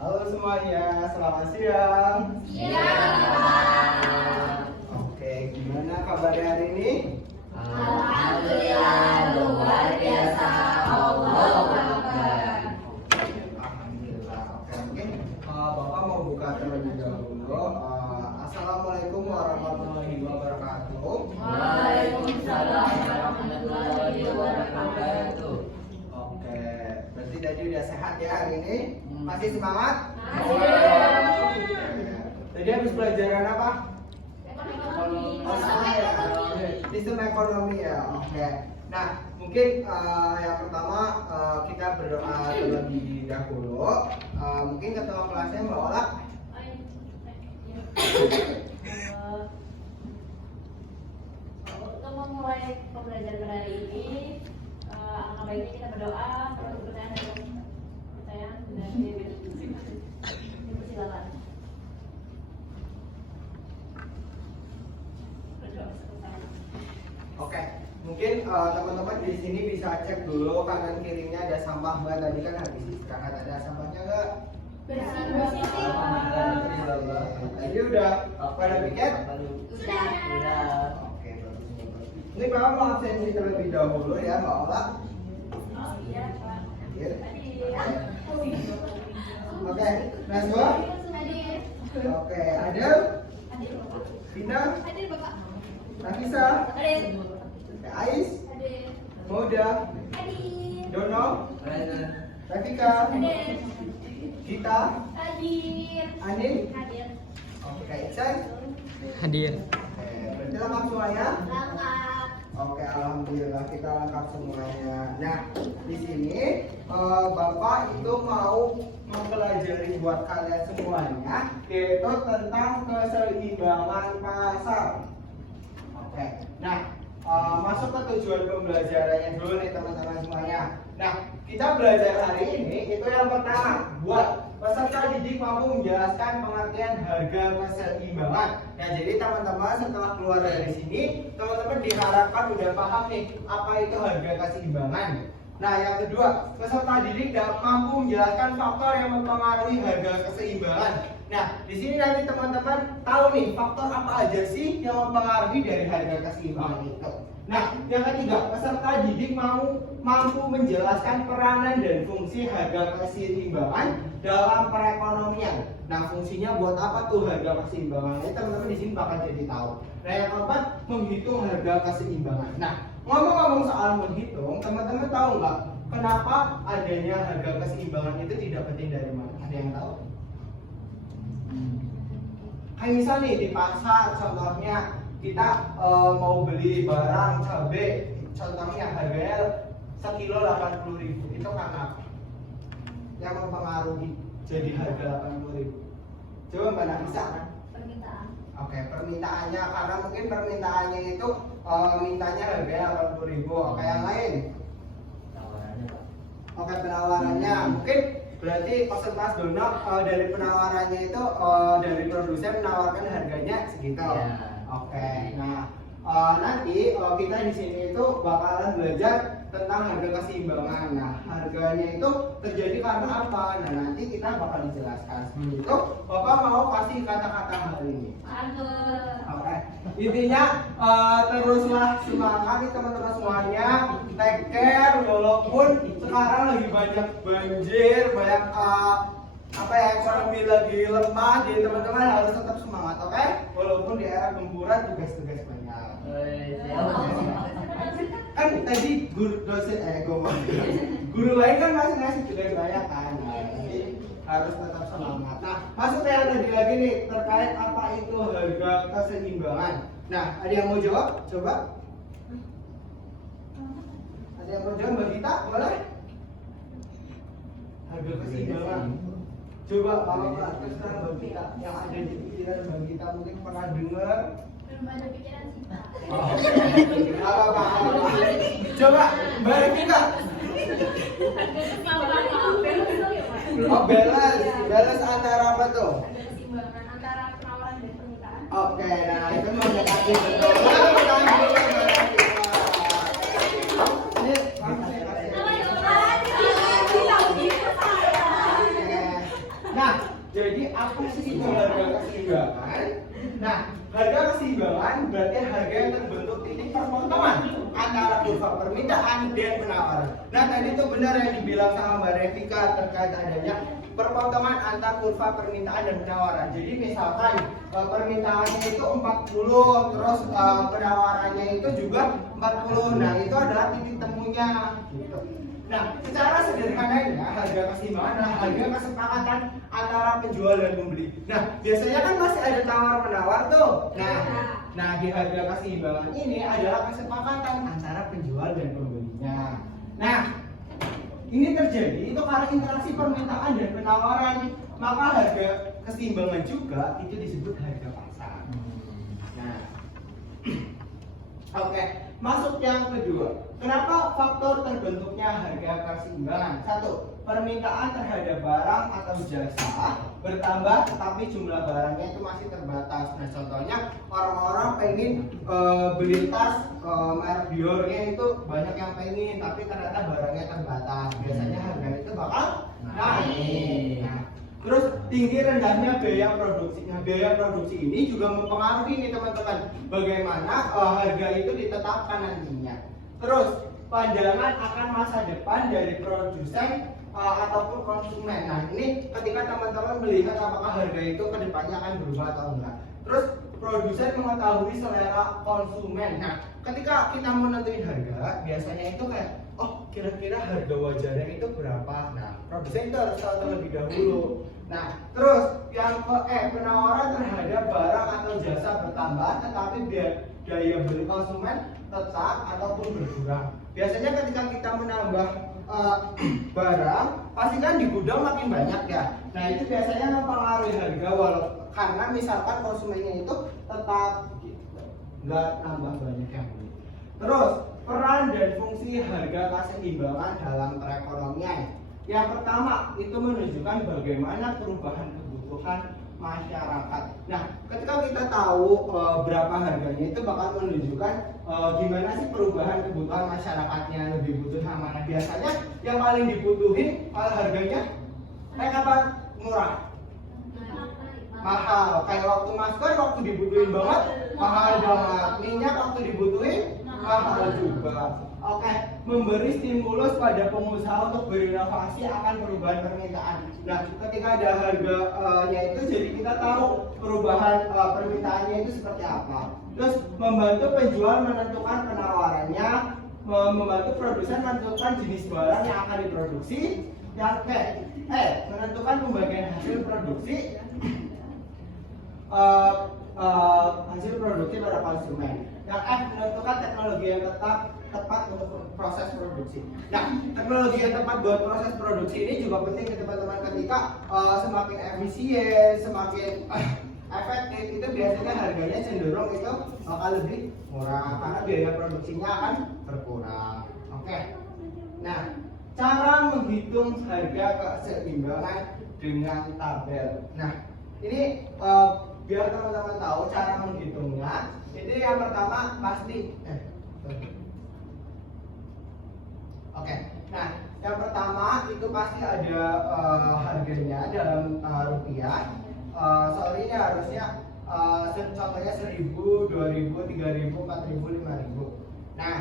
Halo semuanya, selamat siang. Siang. Oke, gimana kabarnya hari ini? Alhamdulillah luar biasa. Allahu Akbar. Alhamdulillah. Oke, mungkin Bapak mau buka terlebih dahulu. Assalamualaikum warahmatullahi wabarakatuh. Waalaikumsalam warahmatullahi wabarakatuh. Oke, berarti tadi udah sehat ya hari ini? Masih semangat? Tadi habis pelajaran apa? Sistem ekonomi ya. Oke. Nah, mungkin yang pertama kita berdoa terlebih dahulu. Mungkin ketua kelasnya Mbak Ola. Untuk memulai pembelajaran hari ini, alangkah baiknya kita berdoa. Kalau pertanyaan dan pertanyaan dari silakan. Oke. Mungkin teman-teman di sini bisa cek dulu kanan kirinya ada sampah Mbak. Tadi kan habis istirahat ada sampahnya nggak? Bersih. Tadi udah pada piket? Sudah. Oke, bagus. Ini Bapak mau absensi terlebih dahulu ya Mbak Ola. Oh iya, Pak. Iya. Tadi. Oke, Naswa. Hadir. Oke, Adel, Hadir, Bapak. Dina, Hadir, Bapak. Nafisa, Hadir. Ais, Hadir. Moda, Hadir. Dono, Rafika, Hadir. Gita, Hadir. Anin. Hadir. Oke, Iksan. Hadir. Oke, berarti lengkap semuanya? Lengkap. Oke, alhamdulillah kita lengkap semuanya. Nah, di sini Bapak itu mau mempelajari buat kalian semuanya, yaitu tentang keseimbangan pasar. Oke, nah masuk ke tujuan pembelajarannya dulu nih teman-teman semuanya. Nah, kita belajar hari ini itu yang pertama, buat peserta didik mampu menjelaskan pengertian harga keseimbangan. Nah, jadi teman-teman setelah keluar dari sini, teman-teman diharapkan udah paham nih apa itu harga keseimbangan. Nah, yang kedua, peserta didik mampu menjelaskan faktor yang mempengaruhi harga keseimbangan. Nah, di sini nanti teman-teman tahu nih faktor apa aja sih yang mempengaruhi dari harga keseimbangan itu. Nah, yang ketiga, peserta didik mampu menjelaskan peranan dan fungsi harga keseimbangan dalam perekonomian. Nah, fungsinya buat apa tuh harga keseimbangan? Ini teman-teman di sini bakal jadi tahu. Nah, yang keempat, menghitung harga keseimbangan. Nah, ngomong-ngomong soal menghitung, teman-teman tahu nggak kenapa adanya harga keseimbangan itu tidak penting dari mana? Ada yang tahu? Kayak misal nih di pasar, contohnya kita mau beli barang cabai, contohnya harganya sekilo 80.000, itu karena apa? Yang mempengaruhi jadi harga 80.000. Coba Mbak Nafisa kan? Permintaan. Oke, permintaannya karena mungkin permintaannya itu mintanya harganya 80.000. Oke, yang lain? Oke, penawarannya mungkin berarti persentase Dono dari penawarannya itu dari produsen menawarkan harganya segitu. Ya. Oke, nah nanti kita di sini itu bakalan belajar tentang harga keseimbangan. Nah, harganya itu terjadi karena apa? Nah, nanti kita bakal dijelaskan. Sebelum itu, Bapak mau kasih kata-kata hari ini. Oke, intinya teruslah semangat nih teman-teman semuanya. Take care walaupun sekarang lagi banyak banjir, banyak ekonomi lagi lemah, jadi teman-teman harus tetap semangat, oke? Walaupun di era gempuran tugas-tugas banyak. Kan tadi guru lain kan masih ngasih tugas banyak kan, nah, jadi harus tetap semangat. Nah, masuk ke yang tadi lagi nih terkait apa itu harga keseimbangan. Nah, ada yang mau jawab? Coba. Ada yang mau jawab? Mbak Gita, boleh? Harga keseimbangan. Coba kalau Mbak terserah Mbak Gita yang ada di pikiran Mbak Gita mungkin pernah dengar. Belum ada pikiran sih, Pak. Apa? Coba Mbak Gita. Oh, balance antara apa tuh? Ada keseimbangan antara penawaran dan permintaan. Oke, nah itu mendekati betul. Ini Nah, jadi apa sih itu harga keseimbangan? Nah, harga keseimbangan berarti harga yang terbentuk titik perpotongan antara kurva permintaan dan penawaran. Nah, tadi itu benar yang dibilang sama Mbak Revika terkait adanya perpotongan antara kurva permintaan dan penawaran. Jadi misalkan permintaannya itu 40, terus penawarannya itu juga 40. Nah, itu adalah titik temunya gitu. Nah, secara sederhananya harga keseimbangan adalah harga kesepakatan antara penjual dan pembeli. Nah, biasanya kan masih ada tawar menawar tuh. Nah, di harga keseimbangan ini adalah kesepakatan antara penjual dan pembelinya. Nah, ini terjadi itu karena interaksi permintaan dan penawaran, maka harga keseimbangan juga itu disebut harga pasar. Nah, oke, masuk yang kedua. Kenapa faktor terbentuknya harga keseimbangan? 1. Permintaan terhadap barang atau jasa bertambah tetapi jumlah barangnya itu masih terbatas. Nah, contohnya orang-orang pengen beli tas merek Diornya itu banyak yang pengen, tapi ternyata barangnya terbatas. Biasanya harga itu bakal naik. Nah, terus tinggi rendahnya biaya produksi. Nah, biaya produksi ini juga mempengaruhi nih teman-teman bagaimana harga itu ditetapkan nantinya. Terus pandangan akan masa depan dari produsen ataupun konsumen. Nah, ini ketika teman-teman melihat apakah harga itu kedepannya akan berubah atau enggak. Terus produsen mengetahui selera konsumen. Nah, ketika kita menentuin harga, biasanya itu kayak, oh kira-kira harga wajarnya itu berapa. Nah, produsen itu harus tahu terlebih dahulu. Nah, terus yang penawaran terhadap barang atau jasa bertambah, tetapi daya beli konsumen tetap ataupun berkurang. Biasanya ketika kita menambah barang, pasti kan di gudang makin banyak ya. Nah, itu biasanya mempengaruhi harga karena misalkan konsumennya itu tetap gitu, nggak nambah banyak yang beli. Terus peran dan fungsi harga keseimbangan dalam perekonomian. Yang pertama itu menunjukkan bagaimana perubahan kebutuhan masyarakat. Nah, ketika kita tahu berapa harganya itu bakal menunjukkan gimana sih perubahan kebutuhan masyarakatnya, lebih butuh yang mana. Biasanya yang paling dibutuhin kalau harganya kayak apa? Murah, mahal. Kayak waktu masker waktu dibutuhin banget mahal banget, minyak waktu dibutuhin mahal juga. Oke, memberi stimulus pada pengusaha untuk berinovasi akan perubahan permintaan. Nah, ketika ada harganya itu, jadi kita tahu perubahan permintaannya itu seperti apa. Terus membantu penjual menentukan penawarannya, membantu produsen menentukan jenis barang yang akan diproduksi. Yang menentukan pembagian hasil produksi, hasil produksi pada konsumen. Yang F, menentukan teknologi yang tepat untuk proses produksi. Nah, teknologi yang tepat buat proses produksi ini juga penting ke teman-teman. Ketika semakin efisien, semakin efektif, itu biasanya harganya cenderung itu bakal lebih murah karena biaya produksinya akan berkurang. Oke. Nah, cara menghitung harga keseimbangan dengan tabel. Nah, ini biar teman-teman tahu cara menghitungnya. Jadi yang pertama pasti Oke. Nah, yang pertama itu pasti ada harganya dalam rupiah. Sorry ini harusnya contohnya 1.000, 2.000, 3.000, 4.000, 5.000. Nah,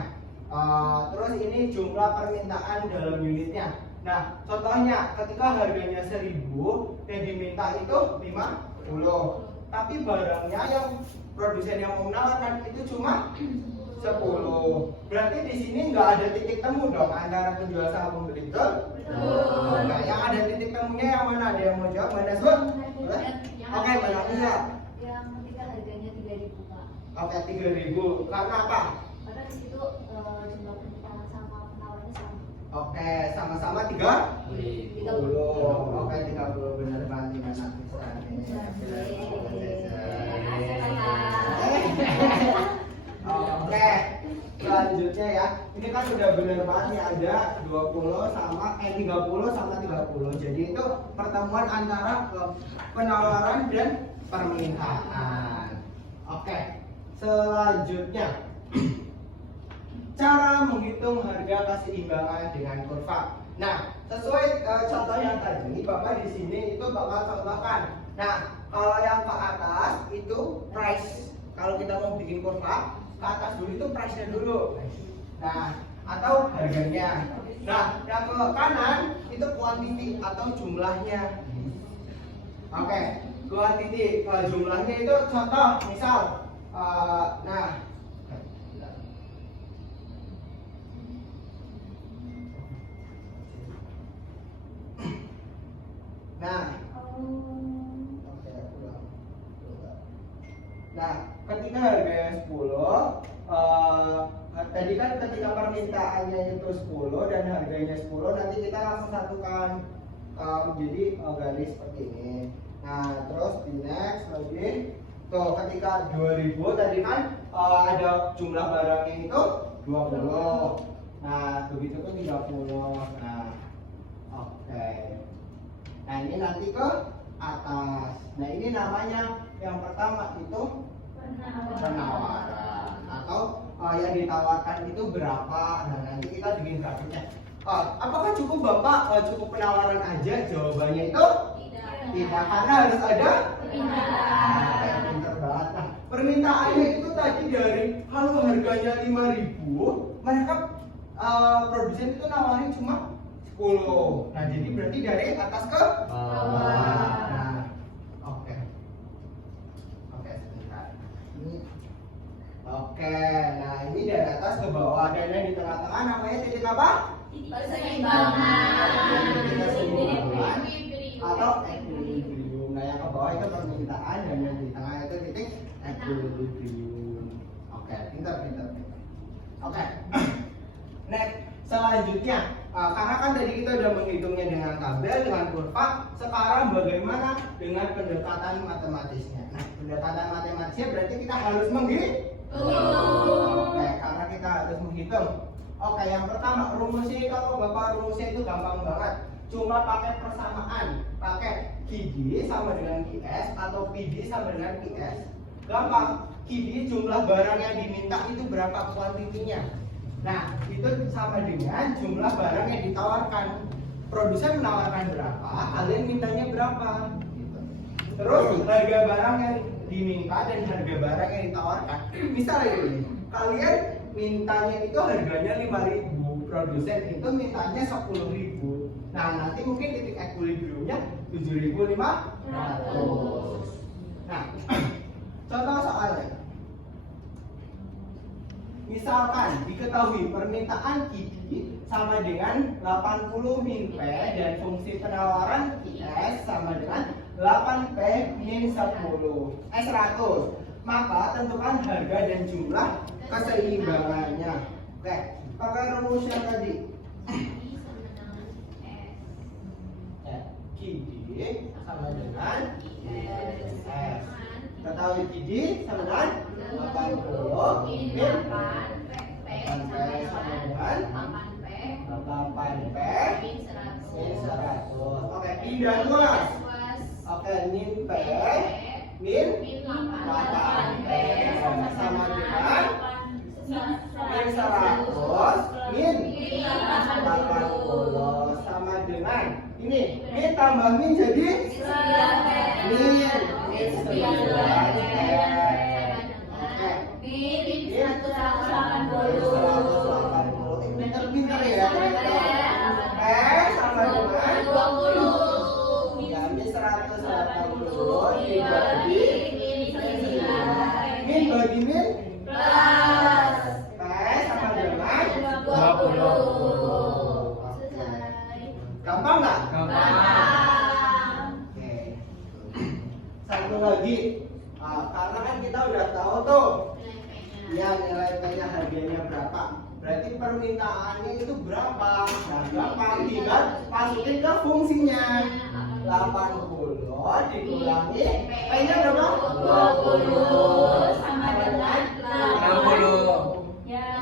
terus ini jumlah permintaan dalam unitnya. Nah, contohnya ketika harganya 1.000 yang diminta itu 50. Tapi barangnya yang produsen yang menawarkan itu cuma 10. Berarti di sini nggak ada titik temu dong antara penjual sama pembeli, betul? Nah, yang ada titik temunya yang mana? Ada yang mau jawab? Mana sebut? Oke, mana bisa? Yang ketika harganya 3.000 Pak. Oke, 3.000. Karena apa? Karena di situ jumlah permintaan sama penawarnya sama. Oke, sama-sama 30. Oke, 30 benar banget mana bisa. Oke, selanjutnya ya. Ini kan udah bener banget nih, ada 20 sama 30 sama 30. Jadi itu pertemuan antara penawaran dan permintaan. Oke. Selanjutnya cara menghitung harga keseimbangan dengan kurva. Nah, sesuai contoh yang tadi, Bapak di sini itu bakal contohkan. Nah, kalau yang ke atas itu price. Kalau kita mau bikin kurva, ke atas dulu itu price-nya dulu. Nah, atau harganya. Nah, yang ke kanan itu quantity atau jumlahnya. Oke, quantity, jumlahnya itu contoh, misal, nah, oke, ulang. Nah, ketika harganya 10, tadi kan ketika permintaannya itu 10 dan harganya 10, nanti kita langsung satukan jadi garis seperti ini. Nah, terus di next lagi, tuh ketika 2000 tadi kan ada jumlah barangnya itu 20. Nah, begitu pun 30. Nah, oke. Nah, ini nanti ke atas. Nah, ini namanya yang pertama itu penawaran atau yang ditawarkan itu berapa. Nah, nanti kita bikin grafiknya. Apakah cukup Bapak cukup penawaran aja? Jawabannya itu tidak, karena harus ada pinter banget. Nah, permintaannya itu tadi dari kalau harganya 5.000, mereka produsen itu nawarin cuma 10. Nah, jadi berarti dari atas ke bawah. Nah, oke. Oke, sebentar. Ini oke, nah ini dari atas ke bawah dan yang di tengah-tengah namanya titik apa? Keseimbangan atau equilibrium. Nah, yang ke bawah itu permintaan dan yang di tengah itu titik equilibrium. Oke, pintar. Oke. Next, selanjutnya, karena kan tadi kita udah menghitungnya dengan tabel, dengan kurva. Sekarang bagaimana dengan pendekatan matematisnya? Nah, pendekatan matematisnya berarti kita harus menghitung. Oke, karena kita harus menghitung. Oke, yang pertama rumusnya, kalau Bapak rumusnya itu gampang banget. Cuma pakai persamaan, pakai QD sama dengan QS atau PD sama dengan QS. Gampang. QD jumlah barang yang diminta itu berapa kuantitinya. Nah, itu sama dengan jumlah barang yang ditawarkan. Produsen menawarkan berapa, kalian mintanya berapa. Gitu. Terus harga barang yang diminta dan harga barang yang ditawarkan. Misalnya ini, kalian mintanya itu harganya 5.000, produsen itu mintanya 10.000. Nah, nanti mungkin titik equilibriumnya 7.500. Nah, contoh soalnya. Misalkan diketahui permintaan QD sama dengan 80 min P dan fungsi penawaran QS sama dengan 8 P min 100. Maka tentukan harga dan jumlah keseimbangannya. Oke, pakai rumusnya tadi. QD sama dengan S. Ketahui QD sama dengan 80 min 8P sama dengan 8P min 100. Oke, pindah tulis. Oke, min P min 8P sama dengan min 100 min 80 sama dengan ini. Min tambah min jadi min 180. Pintar-pintar ya. Sama dengan 20. Ya, min 180 dibagi min bagi min plus. Sama dengan 20. Gampang nggak? Oke. Satu lagi, karena kan kita udah tahu tuh ya nilai P-nya harganya berapa. Berarti permintaannya itu berapa? Nah, gampang, tinggal masukin ke fungsinya. 80 dikurangi P-nya berapa? 20 sama dengan 60. Ya.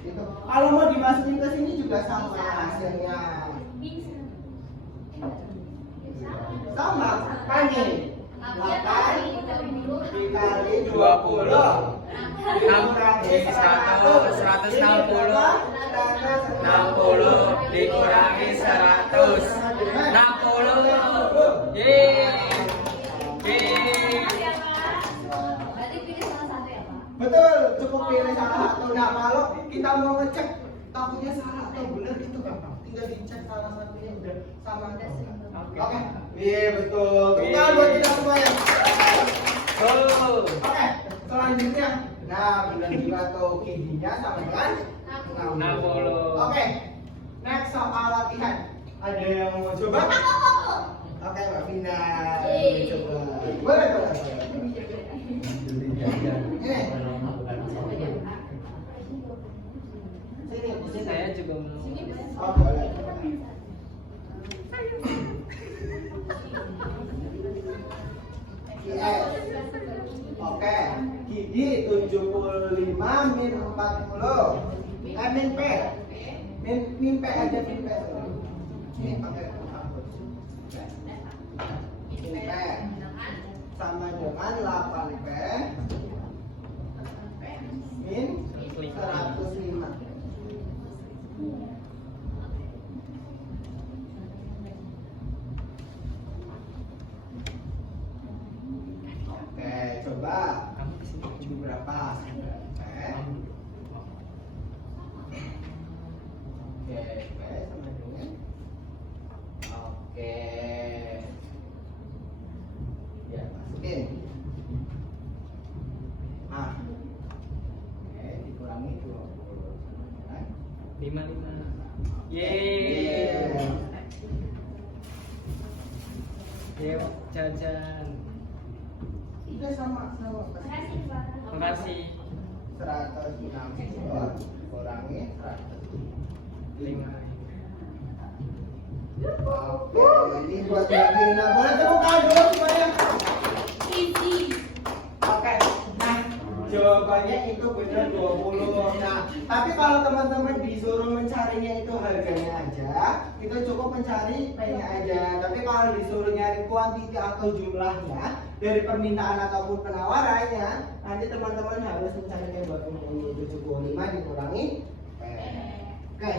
Gitu. Kalau mau dimasukin ke sini juga sama hasilnya. Sama, kan ini 8 dikali 20 dikurangi 160 60 dikurangi 100. 60. Yeay. Berarti pilih salah satu ya, Pak? Betul, cukup pilih salah satu. Nah, kalau kita mau ngecek takutnya salah atau benar itu gampang. Tinggal dicek salah satunya udah sama atau enggak. Oke. Iya, betul. Tepuk buat kita semua ya. Oke, selanjutnya. Nah, benar juga tuh giginya sama dengan 60. Oke. Next soal latihan. Ada yang mau coba? Oke, Mbak Vina. Coba. Boleh. Sini. Saya juga mau. Oh, boleh. Yes. Oke, gigi 75 min 40. Min P. Min P aja min P. Ini pakai hapus. Min P sama dengan 8 P min 105. Oke, coba ibu berapa? Oke, P sama dengan. Oke. Ya, masukin. Oke, dikurangi 20. 55. Yeay. Yuk, jajan. Udah sama. Makasih, Pak. Makasih. 160 kurangi 105. 5. Oke, ini buat Vina. Boleh tepuk tangan dulu semuanya. Oke, nah jawabannya itu benar 20. Nah, tapi kalau teman-teman disuruh mencarinya itu harganya aja, itu cukup mencari P-nya aja. Tapi kalau disuruh nyari kuantiti atau jumlahnya dari permintaan ataupun penawarannya, nanti teman-teman harus mencarinya 75 dikurangi P. Oke.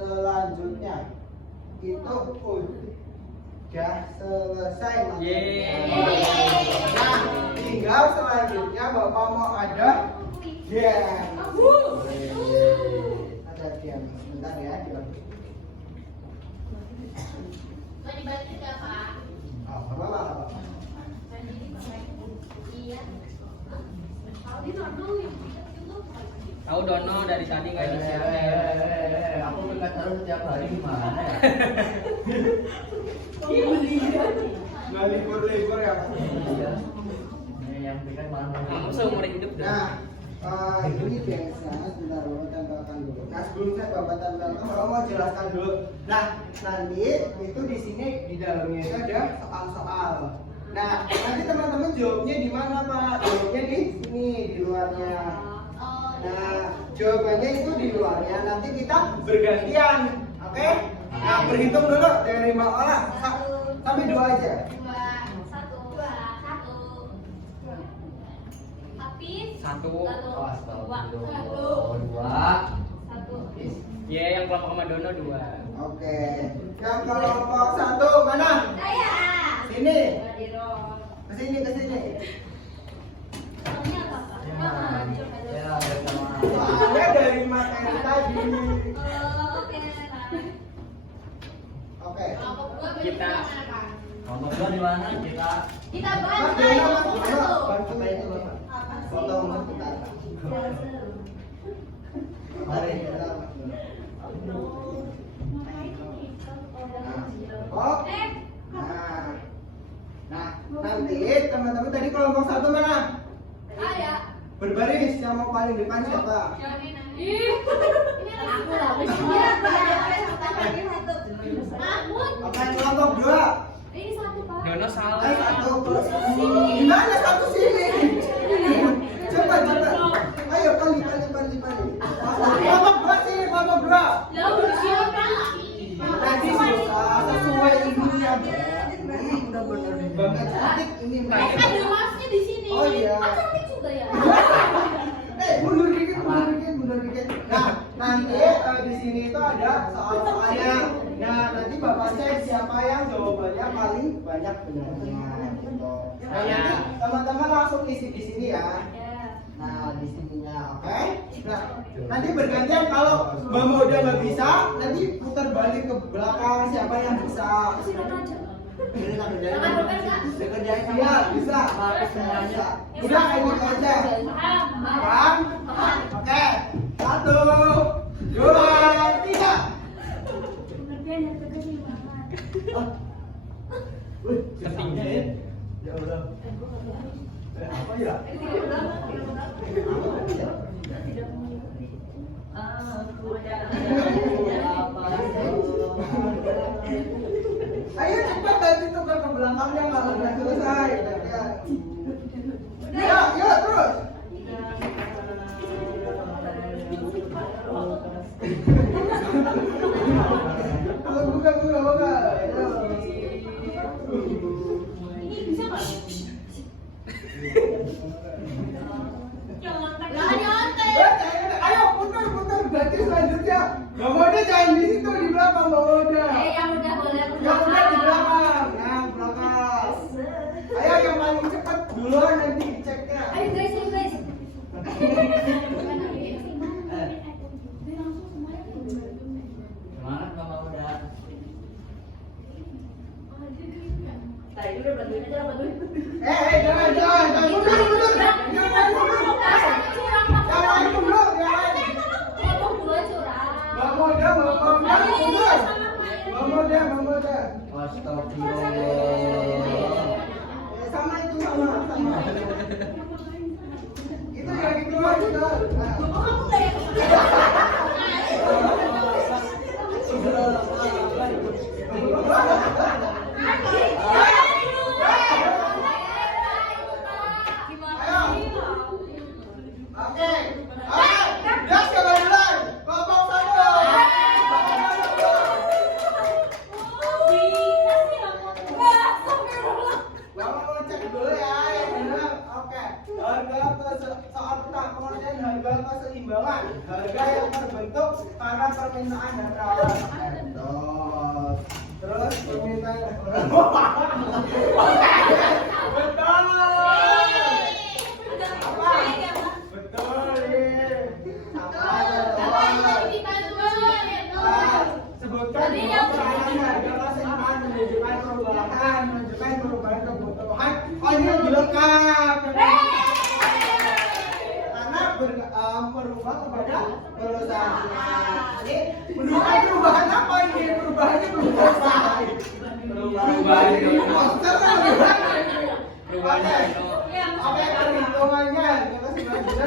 Selanjutnya itu udah selesai Yeay. Nah, tinggal selanjutnya Bapak mau ada game. Ada game. Sebentar ya, Mau dibantu nggak, Pak? Oh, apa? Iya. Aldi Dono yang itu. Tahu Dono dari tadi nggak ada siapa. Aku dekat terus setiap hari gimana ya? Nggak libur ya. Ini yang dekat mana? Kamu seumur hidup dah. Nah, ini biasa. Sebentar, Bapak tempelkan dulu. Nah, sebelum saya Bapak tempelkan, Bapak mau jelaskan dulu. Nah, nanti itu di sini di dalamnya itu ada soal-soal. Nah, nanti teman-teman jawabnya di mana, Pak? Jawabnya di sini, di luarnya. Nah, jawabannya itu di luarnya. Nanti kita bergantian, oke? Nah, berhitung dulu dari Mbak Ola sampai 2 aja. 1. Habis. 1. Dua. 1. Ye, yang kelompok sama Dono 2. Oke. Yang kelompok 1 mana? Saya. Sini. Badiro. Ke sini. Soalnya apa, Pak? Ya, bersama. Soalnya dari materi tadi. Oke, Pak. Oke. Kelompok dua berarti Kita. gimana, Pak? Nomor dua di mana? Kita Mas bantu Dona, kelompok Mas satu. Dona, bantu itu Bapak. Potong Mas kita. Mari kita. Oh. Nah, nanti teman-teman tadi kelompok 1 mana? Saya. Berbaris yang mau paling depan siapa? Ih, ini aku lah. Mahmud. Oke, kelompok 2. Ini 1, Pak. Dono salah. 1 gimana 1 sini? Coba. Ayo kali. Kelompok 2 sini, kelompok 2. Lah, udah siapa? Tadi susah sesuai ininya. Udah bener banget cantik ini. Ada masnya di sini. Oh iya. Ah, cantik juga ya. Mundur dikit. mundur dikit. Nah, nanti di sini itu ada soal-soalnya. Nah, nanti Bapak cek siapa yang jawabannya paling banyak benarnya gitu. Nah, nanti teman-teman langsung isi di sini ya. Nah, di sininya, oke? Nah, nanti bergantian kalau Mbak Moda nggak bisa, nanti putar balik ke belakang siapa yang bisa. Dikerjain iya, bisa. Bisa. Udah kayak gitu aja. Paham? Oke. 1, 2, 3. Ketinggian. Ya udah. Apa ya? Ayo cepat tadi tukar ke belakangnya nggak udah selesai. Ya, ya terus. Buka. Ini bisa nggak? Ayo putar berarti selanjutnya Mbak Moda jangan di situ di belakang Mbak Moda. Yang udah boleh. Yang udah di belakang, nah belakang. Ayo yang paling cepat duluan nanti ceknya. Ayo guys. Semangat Mama udah. Tadi udah bantuin aja, bantuin. Jangan mundur. Jangan mundur, jangan. Ngomong dua curang. Mbak Moda mundur. Mbak Moda. Astagfirullah. Sama. Itu yang itu aja. Kamu nggak ya? Oke. Gas kebetulan. Kelompok 1. Bapak mau cek dulu ya, yang benar. Oke. Soal tentang pengertian harga keseimbangan. Harga yang terbentuk karena permintaan dan tawaran. Betul. Terus permintaan. Betul. Sebutkan peranan harga keseimbangan menunjukkan perubahan kebutuhan. Oh ini lebih lengkap. Karena merubah kepada perusahaan. Ini menunjukkan perubahan apa ini? Perubahannya perubahan. Perubahan poster Perubahannya. Oke, perhitungannya kita sebenarnya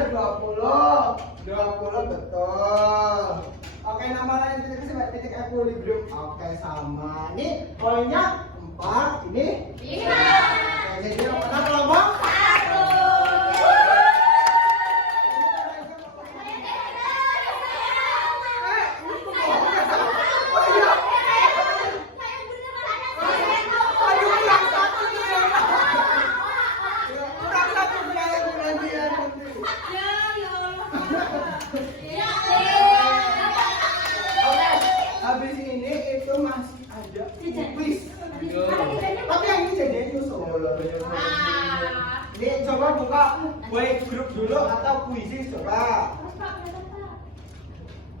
20 betul. Oke, nama lain titik equilibrium. Oke, sama. Ini poinnya 4, ini 5. Oke, jadi yang mana kelompok? 1. Habis ini itu masih ada kuis. Tapi yang ini jadinya nyusul. Ini coba buka baik grup dulu atau puisi coba.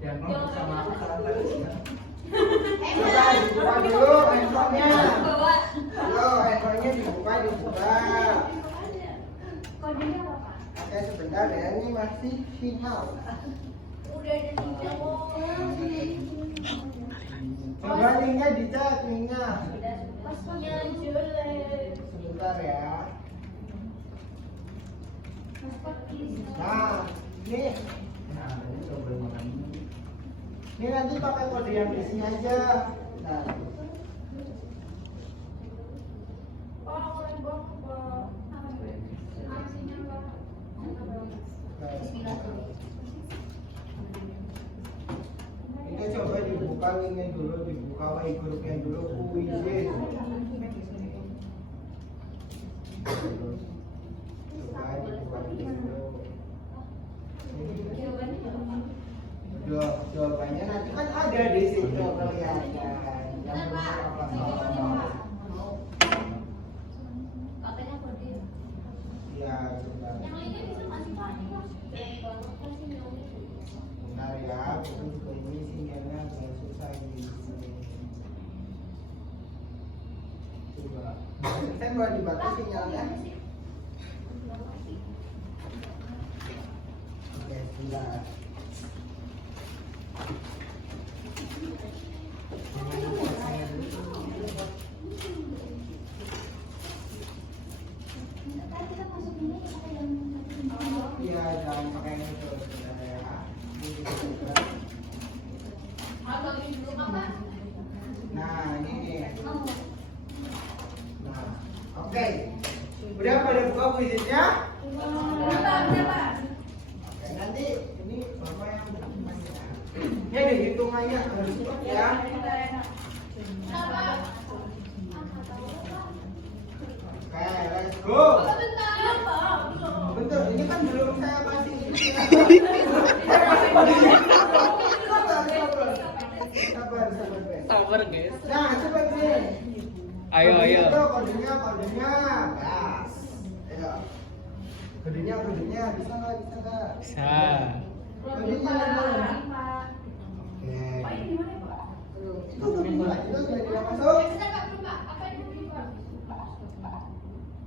Yang ngomong sama aku salah lagi. Coba dibuka dulu handphonenya. Yo, handphonenya dibuka. Kodenya apa? Oke, sebentar ya, ini masih sinyal. Udah ada tiga. Coba linknya dicek, linknya. Pasnya jelek. Sebentar ya. Nah, ini. Nah, ini coba makan. Ini nanti pakai kode yang di sini aja. Nah, ini coba dibuka linknya dulu, dibuka grupnya dulu, kuisin. Coba dibuka dulu. Jawabannya nanti kan ada di situ kelihatan. Yang benar apa salah? Katanya kode. Ya, coba. Yang lainnya bisa kasih Pak. Bentar ya, aku juga ini sinyalnya agak susah ini. Coba. Kan boleh dibaca sinyalnya. Oke, sudah. Iya, jangan pakai itu sudah ya. Nah, ini nih. Nah, oke. Udah pada buka kuisnya? Oke, nanti ini Bapak yang ya dihitung aja harus ya. Oke, let's go. Bentar, ini kan belum saya kasih ini. Sabar, Ben. Sabar guys. Nah, coba nih. Ayo. Kodenya. Gas. Ayo. Kodenya. Bisa nggak? Bisa. Kodenya. Oke. Itu udah tidak masuk.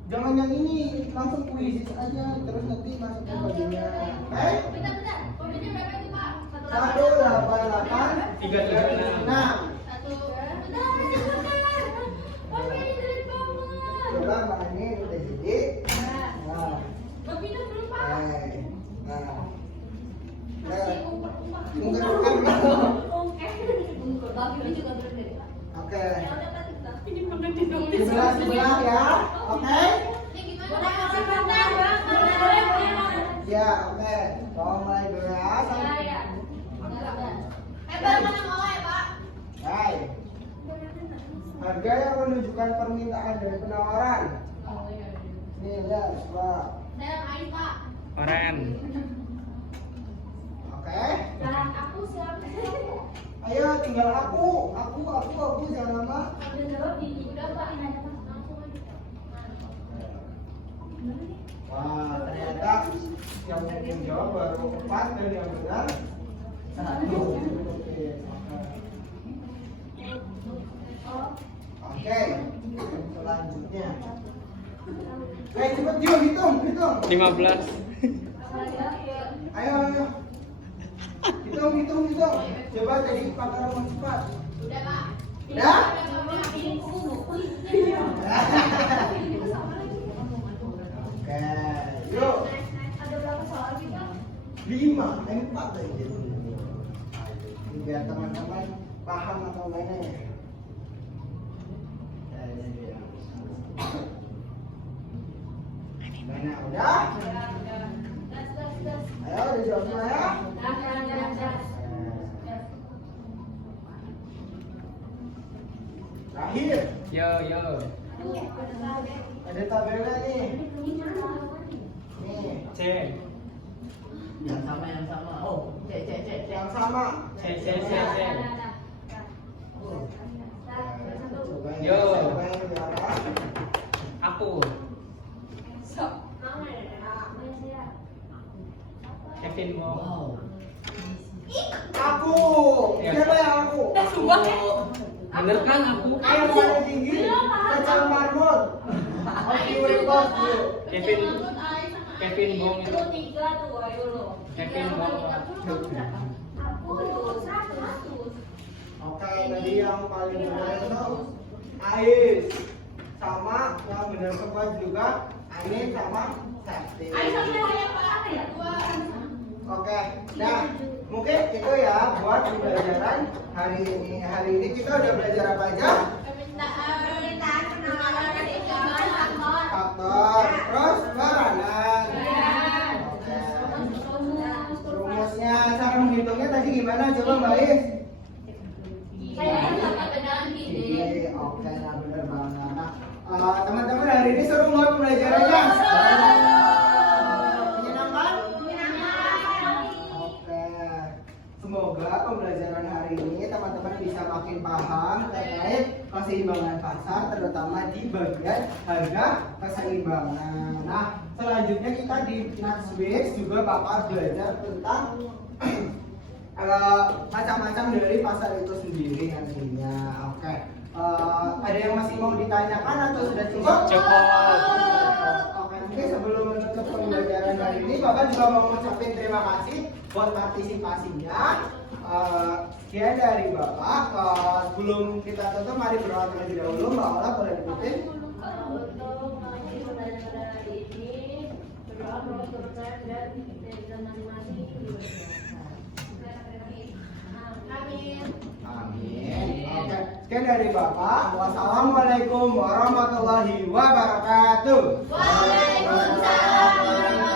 Jangan yang ini, langsung kuis aja, terus nanti masuk ke kodenya. Oke? 188 336. Coba Mbak Ani udah jadi. Nah. Oke. Sebelah ya. Oke. Ya, oke. Tolong mulai dulu ya. Baik. Harga yang menunjukkan permintaan dari penawaran. Nih, lihat, coba. Oren. Oke. Ayo, tinggal aku jangan lama. Wah, ternyata yang menjawab baru 4 dan yang benar 1. Oke, selanjutnya. Cepet yuk, hitung. 15. Ayo. Hitung. Coba jadi pakar rumah cepat. Udah? Oke, yuk. 5, 4 aja. Biar teman-teman paham atau enggaknya. Mana udah? Ayo dijawab semua ya. Terakhir. Yo. Ada tabelnya nih. Nih. C. Yang sama. Oh, C. Yang sama. C. Coba Yo. yang berapa? Aku. Kevin mau. Wow. Aku. Siapa yang aku? Bener kan aku? Yang paling tinggi. Kecil marmut. Oke, report dulu. Kevin Bong itu. Kevin Bong. Oke, tadi yang paling benar itu Ais. Sama yang benar semua juga Ain sama Septi. Oke, nah mungkin itu ya buat pembelajaran hari ini. Hari ini kita udah belajar apa aja? Faktor, terus peranan. Oke. Rumusnya, cara menghitungnya tadi gimana? Coba Mbak Is. Oke, nah bener banget. Nah, teman-teman hari ini seru nggak pembelajarannya? Menyenangkan? Oke. Semoga keseimbangan pasar, terutama di bagian harga keseimbangan. Nah, selanjutnya kita di next week juga bakal belajar tentang macam-macam dari pasar itu sendiri nantinya. Oke. Ada yang masih mau ditanyakan atau sudah cukup? Cukup. Oke, mungkin sebelum menutup pembelajaran hari ini, Bapak juga mau mengucapkan terima kasih buat partisipasinya. Sekian dari Bapak. Sebelum kita tutup, mari berdoa terlebih dahulu. Mbak Ola boleh diikutin. Untuk mengakhiri pembelajaran pada hari ini, berdoa terus percaya dan kita masing-masing. Amin. Amin. Oke, sekian dari Bapak. Wassalamualaikum warahmatullahi wabarakatuh. Waalaikumsalam.